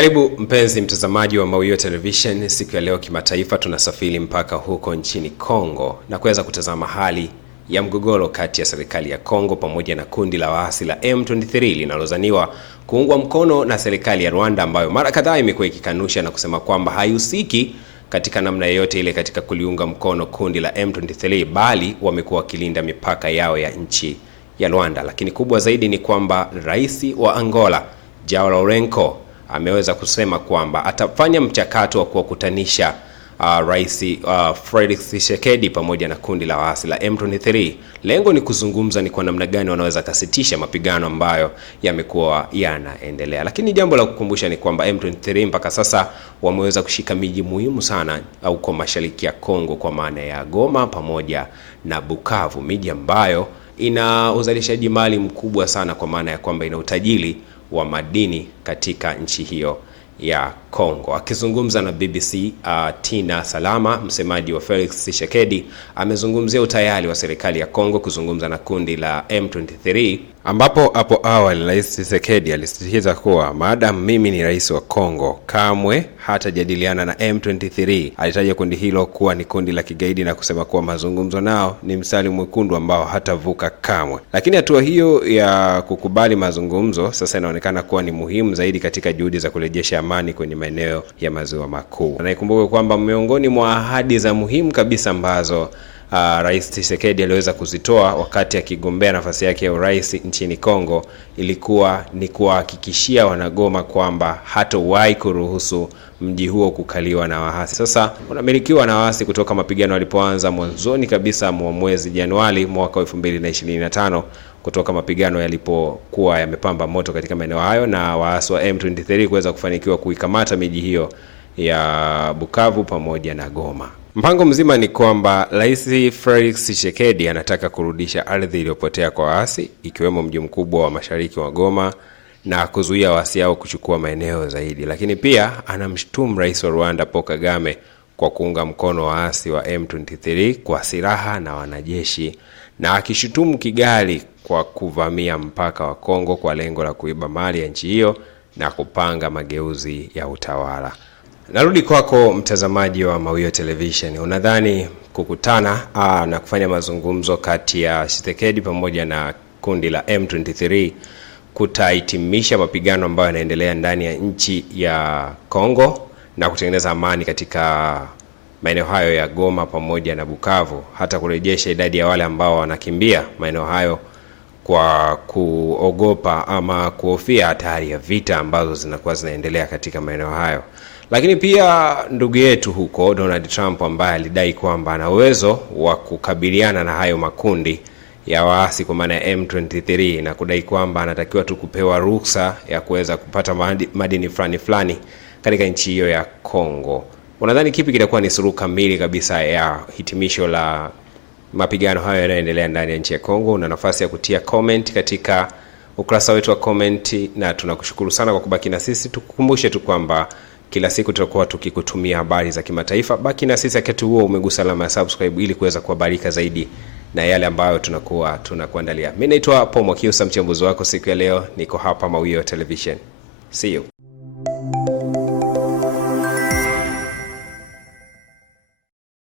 Karibu mpenzi mtazamaji wa Mawio Television. Siku ya leo kimataifa tunasafiri mpaka huko nchini Kongo na kuweza kutazama hali ya mgogoro kati ya serikali ya Kongo pamoja na kundi la waasi la M23 linalozaniwa kuungwa mkono na serikali ya Rwanda, ambayo mara kadhaa imekuwa ikikanusha na kusema kwamba haihusiki katika namna yoyote ile katika kuliunga mkono kundi la M23, bali wamekuwa wakilinda mipaka yao ya nchi ya Rwanda. Lakini kubwa zaidi ni kwamba rais wa Angola Joao Lourenco ameweza kusema kwamba atafanya mchakato wa kuwakutanisha Rais Felix Tshisekedi pamoja na kundi la waasi la M23. Lengo ni kuzungumza ni kwa namna gani wanaweza kasitisha mapigano ambayo yamekuwa yanaendelea. Lakini jambo la kukumbusha ni kwamba M23 mpaka sasa wameweza kushika miji muhimu sana huko mashariki ya Kongo, kwa maana ya Goma pamoja na Bukavu, miji ambayo ina uzalishaji mali mkubwa sana, kwa maana ya kwamba ina utajiri wa madini katika nchi hiyo ya Kongo. Akizungumza na BBC, Tina Salama, msemaji wa Felix Tshisekedi, amezungumzia utayari wa serikali ya Kongo kuzungumza na kundi la M23, ambapo hapo awali Rais Tshisekedi alisisitiza kuwa maadamu mimi ni rais wa Kongo, kamwe hatajadiliana na M23. Alitaja kundi hilo kuwa ni kundi la kigaidi na kusema kuwa mazungumzo nao ni mstari mwekundu ambao hatavuka kamwe. Lakini hatua hiyo ya kukubali mazungumzo sasa inaonekana kuwa ni muhimu zaidi katika juhudi za kurejesha amani kwenye maeneo ya Maziwa Makuu. Na ikumbuke kwamba miongoni mwa ahadi za muhimu kabisa ambazo Rais Tshisekedi aliweza kuzitoa wakati akigombea nafasi yake ya urais nchini Kongo ilikuwa ni kuhakikishia wanagoma kwamba hatawahi kuruhusu mji huo kukaliwa na waasi. Sasa unamilikiwa na waasi kutoka mapigano yalipoanza mwanzoni kabisa mwa mwezi Januari mwaka 2025, kutoka mapigano yalipokuwa yamepamba moto katika maeneo hayo na waasi wa M23 kuweza kufanikiwa kuikamata miji hiyo ya Bukavu pamoja na Goma. Mpango mzima ni kwamba Rais Felix Tshisekedi anataka kurudisha ardhi iliyopotea kwa waasi, ikiwemo mji mkubwa wa mashariki wa Goma, na kuzuia waasi hao kuchukua maeneo zaidi. Lakini pia anamshutumu Rais wa Rwanda Paul Kagame kwa kuunga mkono waasi wa M23 kwa silaha na wanajeshi, na akishutumu Kigali kwa kuvamia mpaka wa Kongo kwa lengo la kuiba mali ya nchi hiyo na kupanga mageuzi ya utawala. Narudi kwako mtazamaji wa Mawio Television. Unadhani kukutana na kufanya mazungumzo kati ya Tshisekedi pamoja na kundi la M23 kutahitimisha mapigano ambayo yanaendelea ndani ya nchi ya Kongo na kutengeneza amani katika maeneo hayo ya Goma pamoja na Bukavu, hata kurejesha idadi ya wale ambao wanakimbia maeneo hayo kwa kuogopa ama kuhofia hatari ya vita ambazo zinakuwa zinaendelea katika maeneo hayo? Lakini pia ndugu yetu huko Donald Trump, ambaye alidai kwamba ana uwezo wa kukabiliana na hayo makundi ya waasi kwa maana ya M23, na kudai kwamba anatakiwa tu kupewa ruhusa ya kuweza kupata madini fulani katika nchi hiyo ya Kongo. Unadhani kipi kitakuwa ni suluhu kamili kabisa ya hitimisho la mapigano hayo yanayoendelea ndani ya nchi ya Kongo? Una nafasi ya kutia comment katika ukurasa wetu wa comment, na tunakushukuru sana kwa kubaki na sisi. Tukukumbushe tu kwamba kila siku tutakuwa tukikutumia habari za kimataifa. Baki na sisi wakati huo umegusa alama ya subscribe ili kuweza kuhabarika zaidi na yale ambayo tunakuandalia. Mimi naitwa Paul Mwakiusa, mchambuzi wako siku ya leo. Niko hapa Mawio Television. See you.